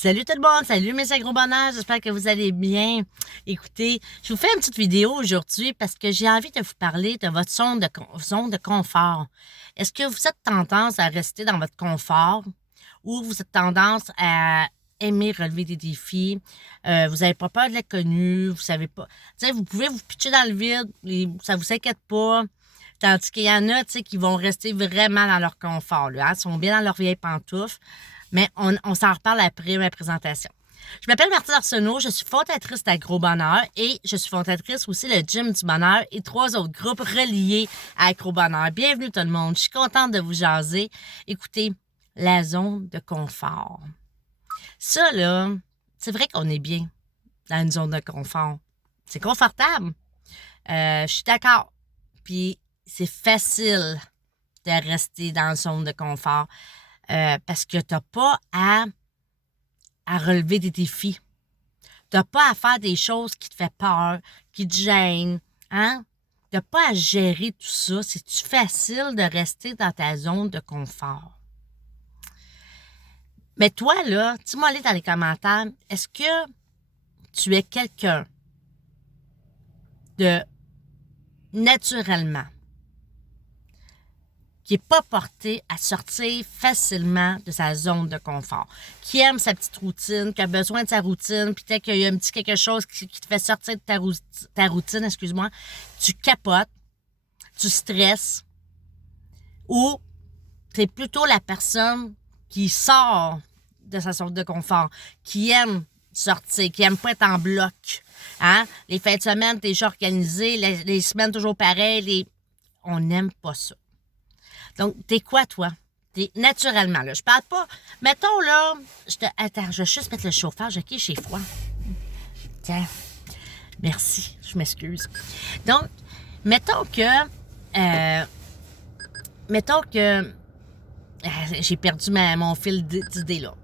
Salut tout le monde, salut mes gros bonheurs, j'espère que vous allez bien. Écoutez, je vous fais une petite vidéo aujourd'hui parce que j'ai envie de vous parler de votre zone de confort. Est-ce que vous êtes tendance à rester dans votre confort ou vous êtes tendance à aimer relever des défis? Vous n'avez pas peur de l'inconnu, vous savez pas. Tu sais, vous pouvez vous pitcher dans le vide, et ça vous inquiète pas. Tandis qu'il y en a, tu sais, qui vont rester vraiment dans leur confort, là, hein, sont bien dans leur vieille pantoufle. Mais on s'en reparle après ma présentation. Je m'appelle Martine Arsenault, je suis fondatrice d'Agro Bonheur et je suis fondatrice aussi le Gym du Bonheur et 3 autres groupes reliés à Agro Bonheur. Bienvenue tout le monde, je suis contente de vous jaser. Écoutez, la zone de confort. Ça, là, c'est vrai qu'on est bien dans une zone de confort. C'est confortable. Je suis d'accord. Puis, c'est facile de rester dans une zone de confort. Parce que tu n'as pas à relever des défis. Tu n'as pas à faire des choses qui te font peur, qui te gênent. Hein? Tu n'as pas à gérer tout ça. C'est facile de rester dans ta zone de confort. Mais toi, là, dis-moi aller dans les commentaires, est-ce que tu es quelqu'un de naturellement qui n'est pas porté à sortir facilement de sa zone de confort, qui aime sa petite routine, qui a besoin de sa routine, puis peut-être qu'il y a un petit quelque chose qui te fait sortir de ta routine, excuse-moi, tu capotes, tu stresses, ou tu es plutôt la personne qui sort de sa zone de confort, qui aime sortir, qui aime pas être en bloc. Hein? Les fins de semaine, t'es déjà organisé, les semaines toujours pareilles, on n'aime pas ça. Donc, t'es quoi, toi? T'es naturellement, là. Je parle pas... Mettons, là... Attends, je vais juste mettre le chauffage. OK, j'ai froid. Tiens. Merci. Je m'excuse. Donc, mettons que... j'ai perdu mon fil d'idée, là.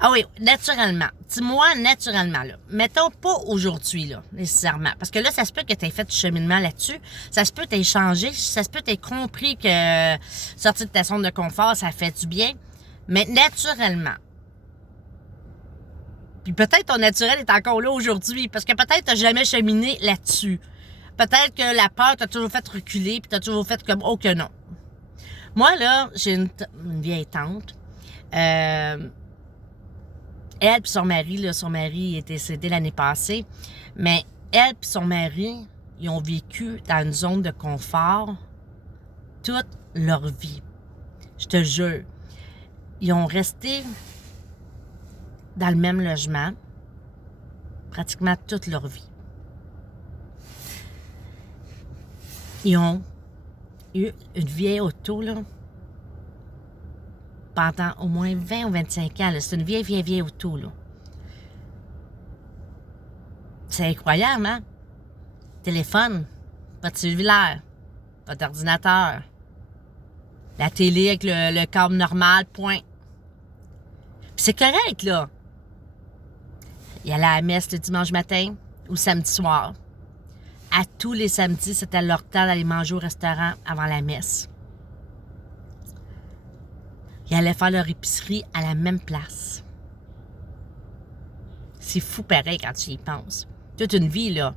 Ah oui, naturellement. Dis-moi naturellement, là. Mettons pas aujourd'hui, là, nécessairement. Parce que là, ça se peut que tu aies fait du cheminement là-dessus. Ça se peut que tu aies changé. Ça se peut que tu aies compris que sortir de ta zone de confort, ça fait du bien. Mais naturellement. Puis peut-être ton naturel est encore là aujourd'hui. Parce que peut-être tu n'as jamais cheminé là-dessus. Peut-être que la peur t'a toujours fait reculer. Puis tu as toujours fait comme, oh que non. Moi, là, j'ai une vieille tante. Elle et son mari est décédé l'année passée, mais elle et son mari, ils ont vécu dans une zone de confort toute leur vie. Je te jure. Ils ont resté dans le même logement pratiquement toute leur vie. Ils ont eu une vieille auto, là, pendant au moins 20 ou 25 ans. C'est une vieille auto, là. C'est incroyable, hein? Téléphone, pas de cellulaire, pas d'ordinateur. La télé avec le câble normal, point. Puis c'est correct, là. Il allait à la messe le dimanche matin ou samedi soir. À tous les samedis, c'était leur temps d'aller manger au restaurant avant la messe. Ils allaient faire leur épicerie à la même place. C'est fou pareil quand tu y penses. Toute une vie, là.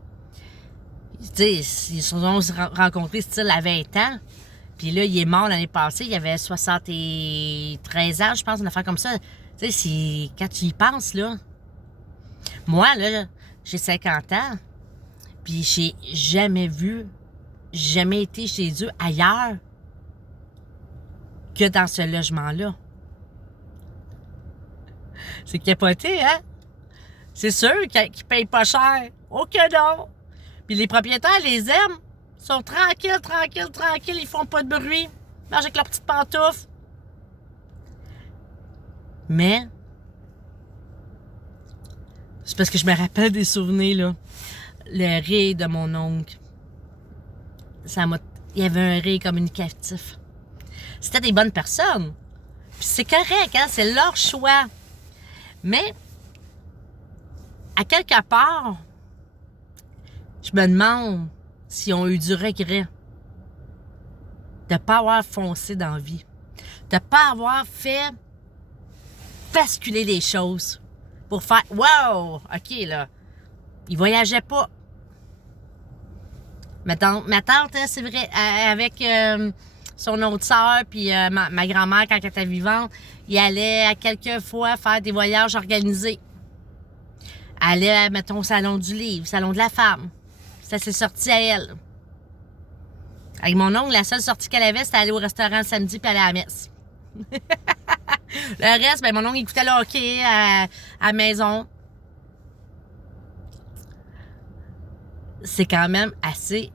Tu sais, ils se sont rencontrés style à 20 ans. Puis là, il est mort l'année passée. Il avait 73 ans, je pense, une affaire comme ça. Tu sais, quand tu y penses, là. Moi, là, j'ai 50 ans. Puis j'ai jamais été chez eux ailleurs que dans ce logement-là. C'est capoté, hein? C'est sûr qu'ils ne payent pas cher. Oh que non! Puis les propriétaires les aiment. Ils sont tranquilles. Ils font pas de bruit. Ils mangent avec leurs petites pantoufles. Mais, c'est parce que je me rappelle des souvenirs, là. Le rire de mon oncle. Il y avait un rire communicatif. C'était des bonnes personnes. Puis c'est correct, hein? C'est leur choix. Mais, à quelque part, je me demande s'ils ont eu du regret de ne pas avoir foncé dans la vie. De ne pas avoir fait basculer les choses. Pour faire, wow, OK, là. Il voyageait pas. Ma tante, c'est vrai, avec son autre sœur, puis ma grand-mère, quand elle était vivante, il allait à quelques fois faire des voyages organisés. Elle allait, mettons, au salon du livre, au salon de la femme. C'était ses sorties à elle. Avec mon oncle, la seule sortie qu'elle avait, c'était aller au restaurant le samedi puis aller à la messe. Le reste, ben, mon oncle écoutait le hockey à la maison. C'est quand même assez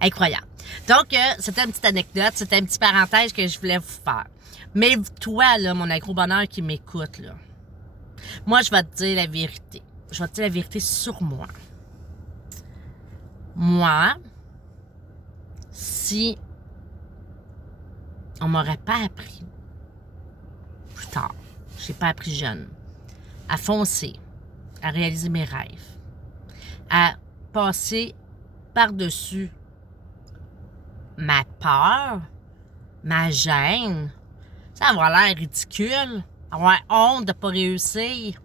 incroyable. Donc, c'était une petite anecdote, c'était une petite parenthèse que je voulais vous faire. Mais toi, là, mon agro-bonheur qui m'écoute, là, moi, je vais te dire la vérité. Je vais te dire la vérité sur moi. Moi, si on m'aurait pas appris plus tard, je n'ai pas appris jeune, à foncer, à réaliser mes rêves, à passer par-dessus ma peur, ma gêne, ça avoir l'air ridicule, avoir honte de ne pas réussir.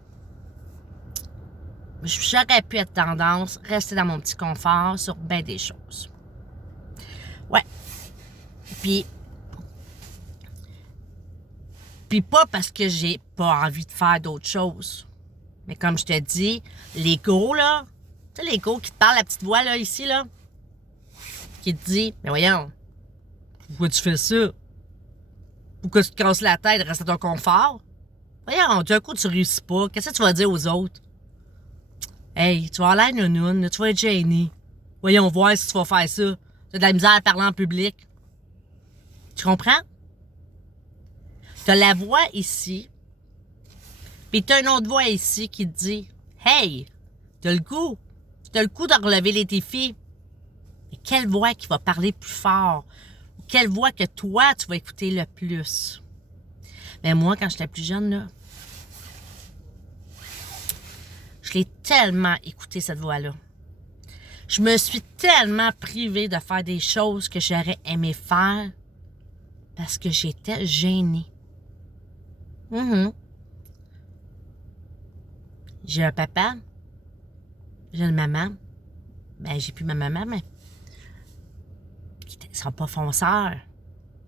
J'aurais pu être tendance, rester dans mon petit confort sur bien des choses. Ouais. Puis pas parce que j'ai pas envie de faire d'autres choses. Mais comme je te dis, l'ego, là, tu sais, l'ego qui te parle, la petite voix, là, ici, là, qui te dit, mais voyons, pourquoi tu fais ça? Pourquoi tu te casses la tête, reste à ton confort? Voyons, d'un coup, tu réussis pas. Qu'est-ce que tu vas dire aux autres? Hey, tu vas avoir l'air nounoune, tu vas être gêné. Voyons voir si tu vas faire ça. Tu as de la misère à parler en public. Tu comprends? Tu as la voix ici, puis tu as une autre voix ici qui te dit hey, tu as le goût de relever les défis. Mais quelle voix qui va parler plus fort? Ou quelle voix que toi, tu vas écouter le plus? Mais moi, quand j'étais plus jeune, là, je l'ai tellement écouté, cette voix-là. Je me suis tellement privée de faire des choses que j'aurais aimé faire parce que j'étais gênée. J'ai un papa, j'ai une maman. Ben, j'ai plus ma maman, mais ils sont pas fonceurs.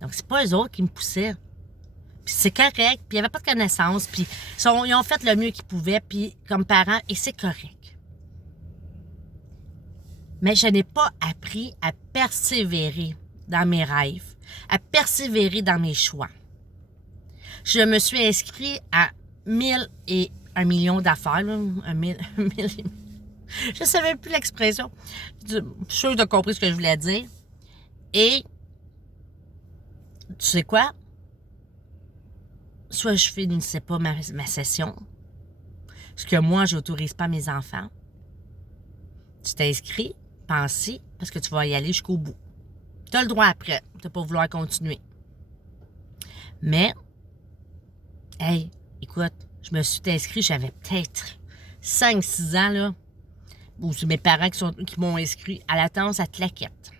Donc, c'est pas eux autres qui me poussaient. Puis c'est correct, puis il n'y avait pas de connaissances, puis ils ont fait le mieux qu'ils pouvaient, puis comme parents, et c'est correct. Mais je n'ai pas appris à persévérer dans mes rêves, à persévérer dans mes choix. Je me suis inscrit à 1000 et 1 million d'affaires, là, 1000 je ne savais plus l'expression. Je suis sûre que tu as compris ce que je voulais dire. Et, tu sais quoi? Soit je finissais pas ma session, parce que moi, je n'autorise pas mes enfants. Tu t'inscris, pense-y, parce que tu vas y aller jusqu'au bout. Tu as le droit après de ne pas vouloir continuer. Mais, hey, écoute, je me suis inscrit, j'avais peut-être 5-6 ans, là, ou c'est mes parents qui m'ont inscrit à la danse à claquette.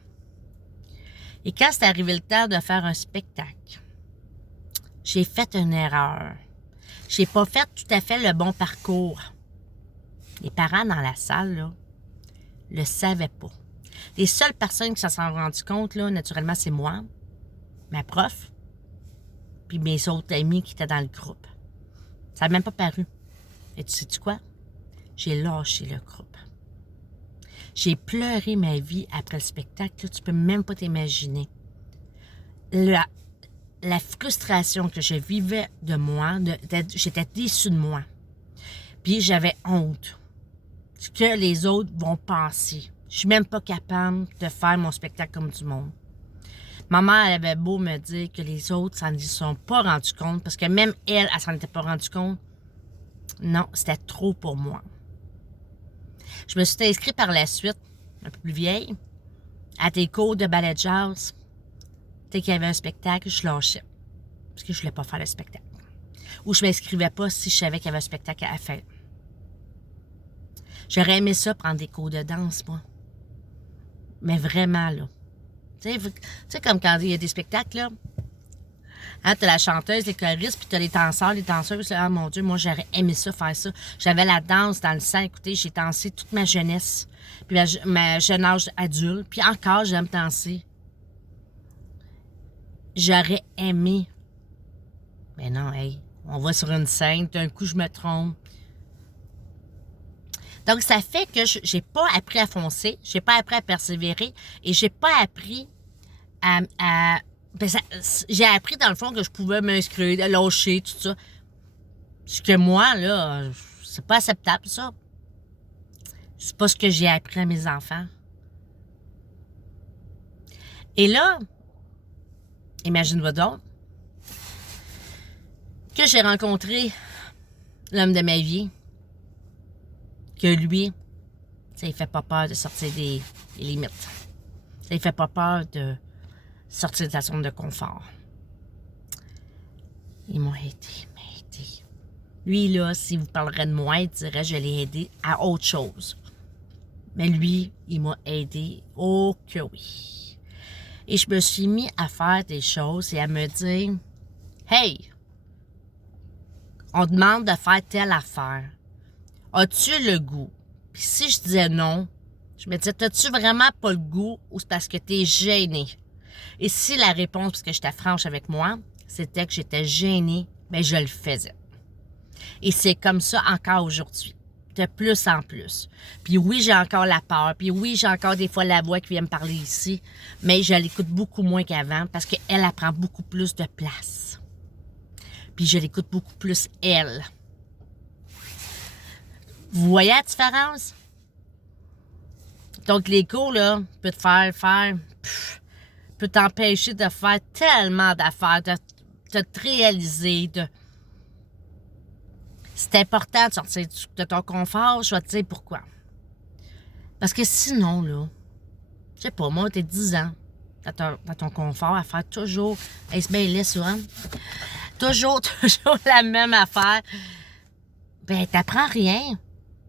Et quand c'est arrivé le temps de faire un spectacle, j'ai fait une erreur. J'ai pas fait tout à fait le bon parcours. Les parents dans la salle, là, le savaient pas. Les seules personnes qui s'en sont rendues compte, là, naturellement, c'est moi, ma prof, puis mes autres amis qui étaient dans le groupe. Ça n'a même pas paru. Et tu sais-tu quoi? J'ai lâché le groupe. J'ai pleuré ma vie après le spectacle. Là, tu peux même pas t'imaginer. La frustration que je vivais de moi, j'étais déçue de moi. Puis j'avais honte. Ce que les autres vont penser. Je suis même pas capable de faire mon spectacle comme du monde. Ma mère, elle avait beau me dire que les autres s'en sont pas rendus compte, parce que même elle s'en était pas rendue compte. Non, c'était trop pour moi. Je me suis inscrite par la suite, un peu plus vieille, à des cours de ballet jazz. Dès qu'il y avait un spectacle, je lâchais. Parce que je voulais pas faire le spectacle. Ou je m'inscrivais pas si je savais qu'il y avait un spectacle à faire. J'aurais aimé ça, prendre des cours de danse, moi. Mais vraiment, là. Tu sais, comme quand il y a des spectacles, là. Hein, t'as la chanteuse, les choristes, puis t'as les danseurs, les danseuses. Ah mon Dieu, moi j'aurais aimé ça, faire ça. J'avais la danse dans le sang. Écoutez, j'ai dansé toute ma jeunesse. Puis ma jeune âge adulte. Puis encore, j'aime danser. J'aurais aimé. Mais non, hey, on va sur une scène, d'un coup je me trompe. Donc, ça fait que j'ai pas appris à foncer, j'ai pas appris à persévérer et j'ai pas appris j'ai appris dans le fond que je pouvais m'inscrire, lâcher, tout ça. Ce que moi, là, c'est pas acceptable, ça. C'est pas ce que j'ai appris à mes enfants. Et là, imagine-toi donc que j'ai rencontré l'homme de ma vie, que lui, ça ne fait pas peur de sortir des limites. Ça ne fait pas peur de sortir de sa zone de confort. Il m'a aidé. Lui, là, s'il vous parlerait de moi, il dirait je l'ai aidé à autre chose. Mais lui, il m'a aidé. Oh que oui. Et je me suis mis à faire des choses et à me dire, hey, on demande de faire telle affaire. As-tu le goût? Puis si je disais non, je me disais, t'as-tu vraiment pas le goût ou c'est parce que t'es gêné? Et si la réponse, parce que j'étais franche avec moi, c'était que j'étais gênée, bien je le faisais. Et c'est comme ça encore aujourd'hui, de plus en plus. Puis oui, j'ai encore la peur, puis oui, j'ai encore des fois la voix qui vient me parler ici, mais je l'écoute beaucoup moins qu'avant parce qu'elle prend beaucoup plus de place. Puis je l'écoute beaucoup plus elle. Vous voyez la différence? Donc, l'écho, là, peut te peut t'empêcher de faire tellement d'affaires, de te réaliser. C'est important de sortir de ton confort, je vais te dire pourquoi. Parce que sinon, là, je sais pas, moi, t'es 10 ans dans ton confort à faire toujours, hey, c'est bien laid, souvent, toujours la même affaire. Ben, t'apprends rien.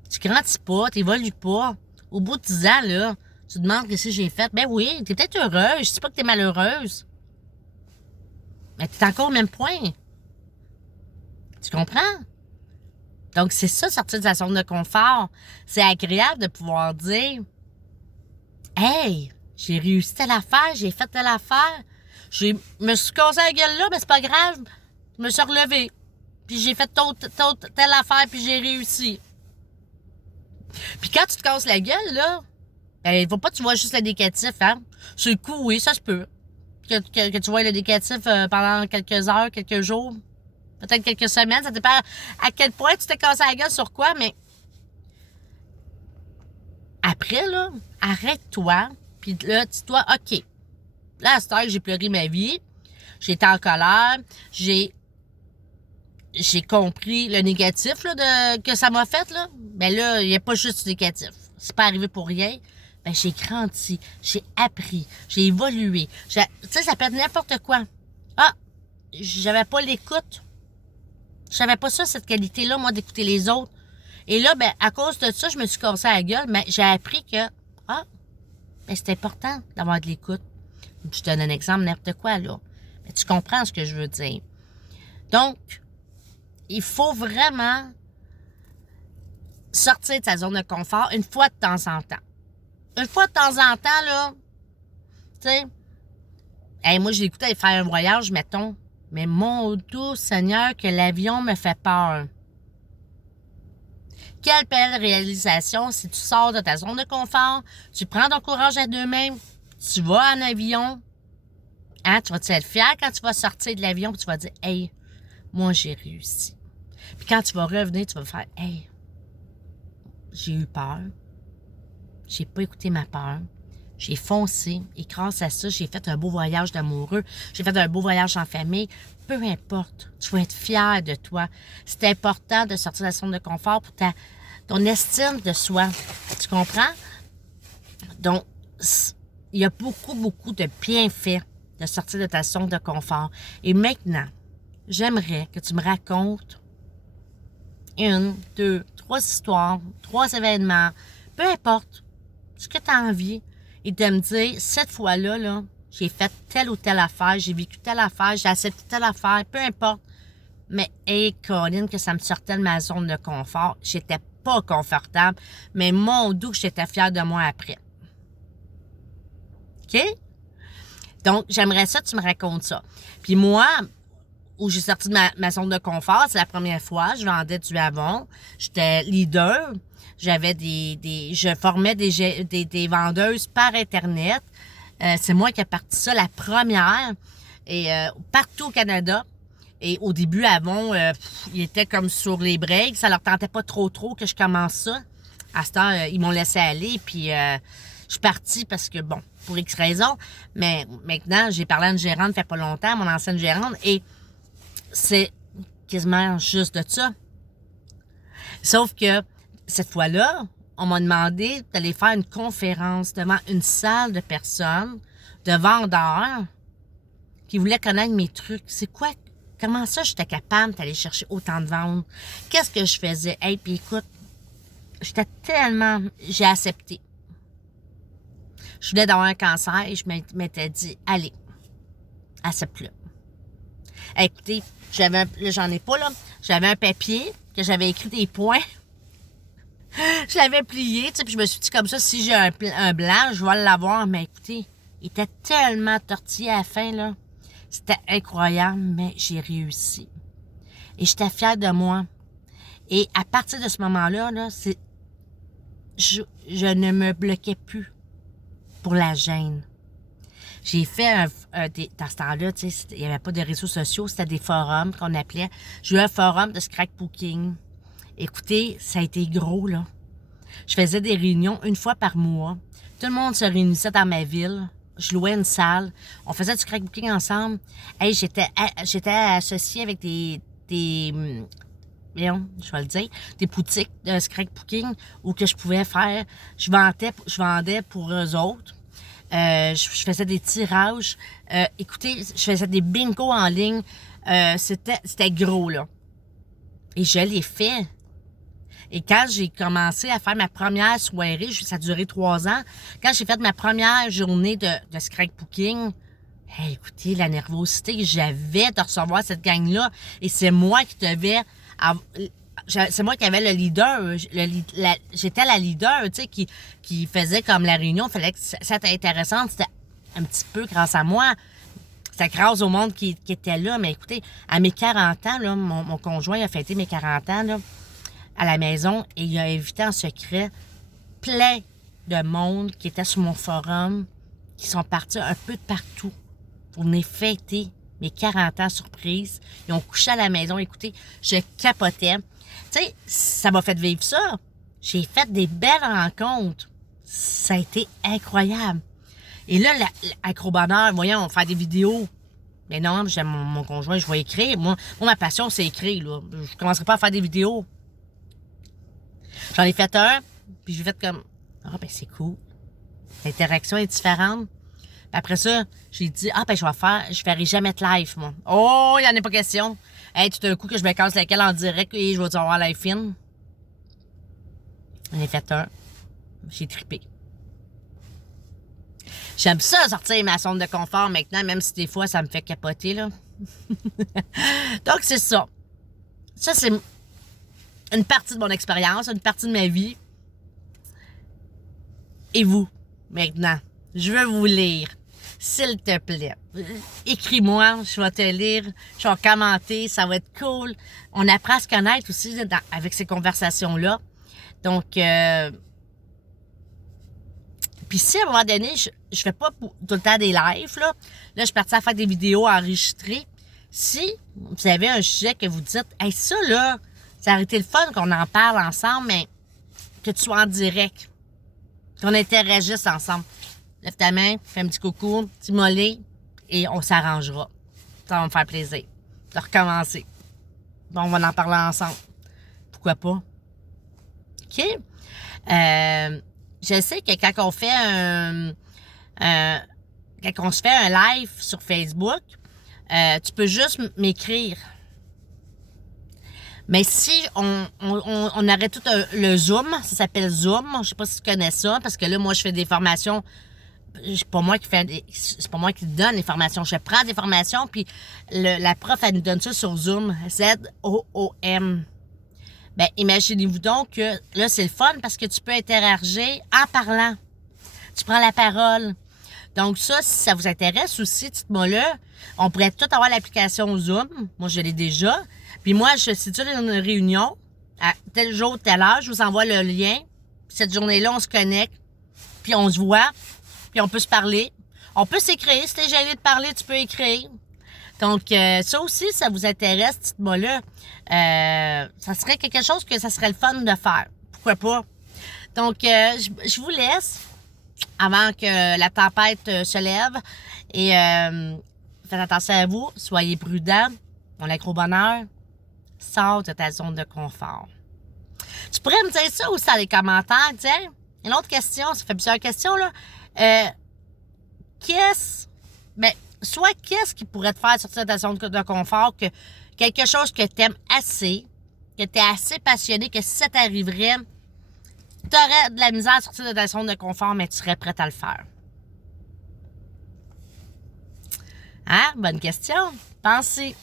Tu grandis pas, t'évolues pas. Au bout de 10 ans, là, tu te demandes ce que j'ai fait. Ben oui, t'es peut-être heureuse. Je dis pas que t'es malheureuse. Mais t'es encore au même point. Tu comprends? Donc, c'est ça, sortir de sa zone de confort. C'est agréable de pouvoir dire, hey, j'ai réussi telle affaire, j'ai fait telle affaire. Je me suis cassé la gueule là, mais c'est pas grave. Je me suis relevée. Puis j'ai fait telle affaire, puis j'ai réussi. Puis quand tu te casses la gueule, là, ben, il faut pas que tu vois juste le négatif, hein. Sur le coup, oui, ça se peut. Que tu vois le négatif pendant quelques heures, quelques jours, peut-être quelques semaines. Ça dépend à quel point tu t'es cassé la gueule sur quoi, mais après, là, arrête-toi, puis là, dis-toi, OK, là, à cette heure que j'ai pleuré ma vie, j'ai été en colère, j'ai compris le négatif là, que ça m'a fait, là. Ben là, il n'y a pas juste du négatif. C'est pas arrivé pour rien. Ben, j'ai grandi, j'ai appris, j'ai évolué. Tu sais, ça peut être n'importe quoi. Ah, j'avais pas l'écoute. J'avais pas ça, cette qualité-là, moi, d'écouter les autres. Et là, ben, à cause de ça, je me suis cassé la gueule, mais j'ai appris que, ben, c'est important d'avoir de l'écoute. Je te donne un exemple, n'importe quoi, là. Mais tu comprends ce que je veux dire. Donc, il faut vraiment sortir de sa zone de confort une fois de temps en temps. Une fois de temps en temps, là, tu sais, hey, moi, j'ai écouté aller faire un voyage, mettons, mais mon doux Seigneur, que l'avion me fait peur. Quelle belle réalisation si tu sors de ta zone de confort, tu prends ton courage à deux mains, tu vas en avion, hein, tu vas être fier quand tu vas sortir de l'avion, tu vas dire, hey, moi, j'ai réussi. Puis quand tu vas revenir, tu vas faire, hey, j'ai eu peur. J'ai pas écouté ma peur. J'ai foncé. Et grâce à ça, j'ai fait un beau voyage d'amoureux. J'ai fait un beau voyage en famille. Peu importe. Tu vas être fier de toi. C'est important de sortir de la zone de confort pour ton estime de soi. Tu comprends? Donc, il y a beaucoup, beaucoup de bienfaits de sortir de ta zone de confort. Et maintenant, j'aimerais que tu me racontes 1, 2, 3 histoires, 3 événements, peu importe ce que tu as envie, et de me dire, cette fois-là, là, j'ai fait telle ou telle affaire, j'ai vécu telle affaire, j'ai accepté telle affaire, peu importe. Mais, hey, Colin, que ça me sortait de ma zone de confort. J'étais pas confortable, mais mon Dieu, j'étais fière de moi après. OK? Donc, j'aimerais ça, tu me racontes ça. Puis moi, où j'ai sorti de ma zone de confort, c'est la première fois, je vendais du Avon. J'étais leader. J'avais je formais des vendeuses par Internet. C'est moi qui ai parti ça, la première. Et partout au Canada. Et au début, Avon, ils étaient comme sur les breaks. Ça leur tentait pas trop que je commence ça. À ce temps, ils m'ont laissé aller. Puis, je suis partie parce que, bon, pour X raisons. Mais maintenant, j'ai parlé à une gérante, ça fait pas longtemps, mon ancienne gérante. Et c'est quasiment juste de ça. Sauf que, cette fois-là, on m'a demandé d'aller faire une conférence devant une salle de personnes, de vendeurs, qui voulaient connaître mes trucs. C'est quoi? Comment ça, j'étais capable d'aller chercher autant de ventes? Qu'est-ce que je faisais? Hey, puis écoute, j'ai accepté. Je venais d'avoir un cancer et je m'étais dit, allez, accepte-le. Hey, écoutez, j'en ai pas, là. J'avais un papier que j'avais écrit des points. Je l'avais plié, tu sais, puis je me suis dit comme ça, si j'ai un blanc, je vais l'avoir. Mais écoutez, il était tellement tortillé à la fin, là. C'était incroyable, mais j'ai réussi. Et j'étais fière de moi. Et à partir de ce moment-là, là, je ne me bloquais plus pour la gêne. J'ai fait dans ce temps-là, tu sais, il n'y avait pas de réseaux sociaux, c'était des forums qu'on appelait. J'ai eu un forum de scrapbooking. Écoutez, ça a été gros, là. Je faisais des réunions une fois par mois. Tout le monde se réunissait dans ma ville. Je louais une salle. On faisait du scrapbooking ensemble. Hey, j'étais associée avec voyons, je vais le dire, des boutiques de scrapbooking où que je pouvais faire. Je vendais pour eux autres. Je faisais des tirages. Écoutez, je faisais des bingos en ligne. C'était gros, là. Et je l'ai fait. Et quand j'ai commencé à faire ma première soirée, ça a duré 3 ans, quand j'ai fait ma première journée de scrapbooking, hey, écoutez, la nervosité que j'avais de recevoir cette gang-là, et c'est moi qui c'est moi qui avais le leader, j'étais la leader, tu sais, qui faisait comme la réunion, il fallait que ça soit intéressant, c'était un petit peu grâce à moi. C'était grâce au monde qui était là, mais écoutez, à mes 40 ans, là, mon conjoint a fêté mes 40 ans, là, à la maison, et il a invité en secret plein de monde qui était sur mon forum, qui sont partis un peu de partout pour venir fêter mes 40 ans surprise. Ils ont couché à la maison. Écoutez, je capotais. Tu sais, ça m'a fait vivre ça. J'ai fait des belles rencontres. Ça a été incroyable. Et là, l'acrobonheur, voyons, on fait des vidéos. Mais non, j'aime mon conjoint, je vais écrire. Moi, ma passion, c'est écrire, là. Je commencerai pas à faire des vidéos. J'en ai fait un, puis j'ai fait comme, ah, ben c'est cool. L'interaction est différente. Puis après ça, j'ai dit, ah, ben je ferai jamais de live, moi. Oh, il n'y en a pas question. Hey, tout d'un coup, que je me casse laquelle en direct et je vais dire, avoir live film. J'en ai fait un. J'ai trippé. J'aime ça, sortir ma zone de confort maintenant, même si des fois, ça me fait capoter, là. Donc, c'est ça. Ça, c'est une partie de mon expérience, une partie de ma vie. Et vous, maintenant, je veux vous lire. S'il te plaît, écris-moi, je vais te lire, je vais commenter, ça va être cool. On apprend à se connaître aussi avec ces conversations-là. Donc, puis si à un moment donné, je fais pas tout le temps des lives, là je suis partie à faire des vidéos enregistrées. Si vous avez un sujet que vous dites, hey, ça là, ça aurait été le fun qu'on en parle ensemble, mais que tu sois en direct, qu'on interagisse ensemble. Lève ta main, fais un petit coucou, petit mollet, et on s'arrangera. Ça va me faire plaisir de recommencer. Bon, on va en parler ensemble. Pourquoi pas? OK? Je sais que quand on fait quand on se fait un live sur Facebook, tu peux juste m'écrire. Mais si on arrête tout le Zoom, ça s'appelle Zoom, je sais pas si tu connais ça, parce que là, moi, je fais des formations c'est pas moi qui c'est pas moi qui donne les formations. Je prends des formations, puis la prof, elle nous donne ça sur Zoom. Zoom. Ben, imaginez-vous donc que là, c'est le fun parce que tu peux interagir en parlant. Tu prends la parole. Donc ça, si ça vous intéresse aussi, dites-moi-le. On pourrait tout avoir l'application Zoom. Moi, je l'ai déjà. Puis moi, si tu as une réunion, à tel jour, telle heure, je vous envoie le lien. Puis cette journée-là, on se connecte. Puis on se voit. Puis on peut se parler. On peut s'écrire. Si t'es gêné de parler, tu peux écrire. Donc, ça aussi, ça vous intéresse, dites-moi-le. Ça serait quelque chose que ça serait le fun de faire. Pourquoi pas? Donc, je vous laisse avant que la tempête se lève. Et faites attention à vous. Soyez prudents. On a gros bonheur. Sors de ta zone de confort. Tu pourrais me dire ça aussi dans les commentaires. Tiens, une autre question. Ça fait plusieurs questions, là. Soit qu'est-ce qui pourrait te faire sortir de ta zone de confort, que quelque chose que tu aimes assez, que tu es assez passionné, que si ça t'arriverait, tu aurais de la misère à sortir de ta zone de confort, mais tu serais prête à le faire. Hein? Bonne question. Pensez.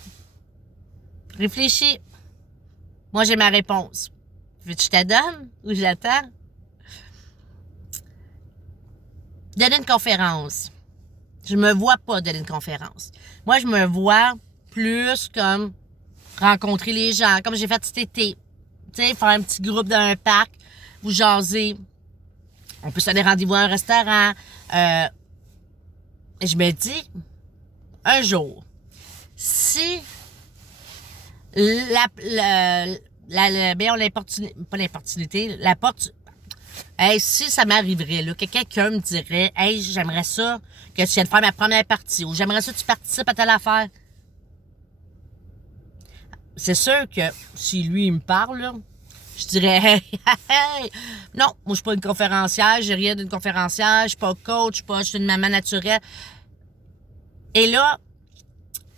Réfléchis. Moi, j'ai ma réponse. Veux-tu que je te donne ou j'attends? Donner une conférence. Je me vois pas donner une conférence. Moi, je me vois plus comme rencontrer les gens, comme j'ai fait cet été. Tu sais, faire un petit groupe dans un parc, vous jaser. On peut se donner rendez-vous à un restaurant. Et je me dis, un jour, si si ça m'arriverait, là, que quelqu'un me dirait, hey, j'aimerais ça que tu viennes faire ma première partie, ou j'aimerais ça que tu participes à telle affaire. C'est sûr que si lui, il me parle, là, je dirais, hey, non, moi, je suis pas une conférencière, j'ai rien d'une conférencière, je suis pas coach, je suis une maman naturelle. Et là,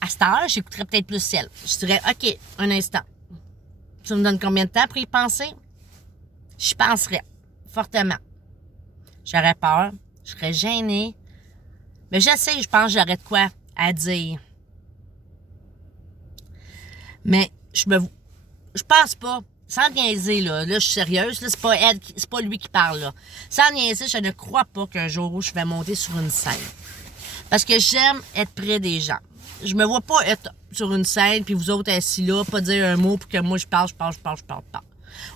à cette heure, j'écouterais peut-être plus celle. Je dirais, OK, un instant. Tu me donnes combien de temps pour y penser? Je penserais fortement. J'aurais peur, je serais gênée. Mais je sais, je pense que j'aurais de quoi à dire. Mais je pense pas, sans niaiser, là je suis sérieuse, là, c'est pas lui qui parle, là. Sans niaiser, je ne crois pas qu'un jour où je vais monter sur une scène. Parce que j'aime être près des gens. Je me vois pas être sur une scène, puis vous autres assis là, pas dire un mot, pour que moi je parle.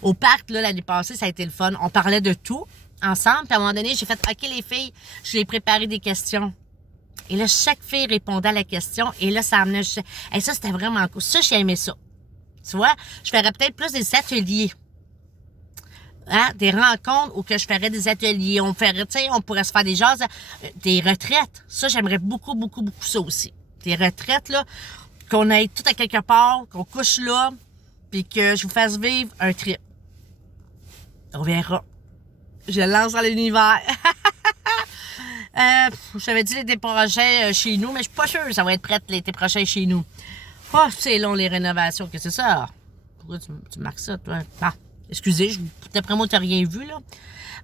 Au parc, là, l'année passée, ça a été le fun. On parlait de tout ensemble, puis à un moment donné, j'ai fait, OK, les filles, je vais préparer des questions. Et là, chaque fille répondait à la question, et là, ça amenait... Et ça, c'était vraiment cool. Ça, j'ai aimé ça. Tu vois, je ferais peut-être plus des ateliers. Hein? Des rencontres où que je ferais des ateliers. On pourrait se faire des jases, des retraites. Ça, j'aimerais beaucoup, beaucoup, beaucoup ça aussi. Des retraites, là, qu'on aille tout à quelque part, qu'on couche là, puis que je vous fasse vivre un trip. On verra. Je lance dans l'univers. Je t'avais dit l'été prochain chez nous, mais je suis pas sûre que ça va être prêt l'été prochain chez nous. Oh, c'est long les rénovations, que c'est ça? Pourquoi tu marques ça, toi? Ah, excusez, d'après moi, t'as rien vu, là.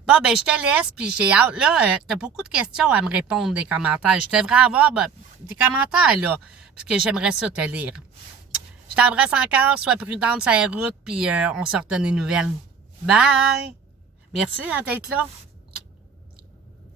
Bon, ben, je te laisse, puis j'ai hâte. Là, t'as beaucoup de questions à me répondre des commentaires. Je devrais avoir des commentaires, là, parce que j'aimerais ça te lire. Je t'embrasse encore, sois prudente sur la route, puis on se redonne des nouvelles. Bye! Merci d'être là.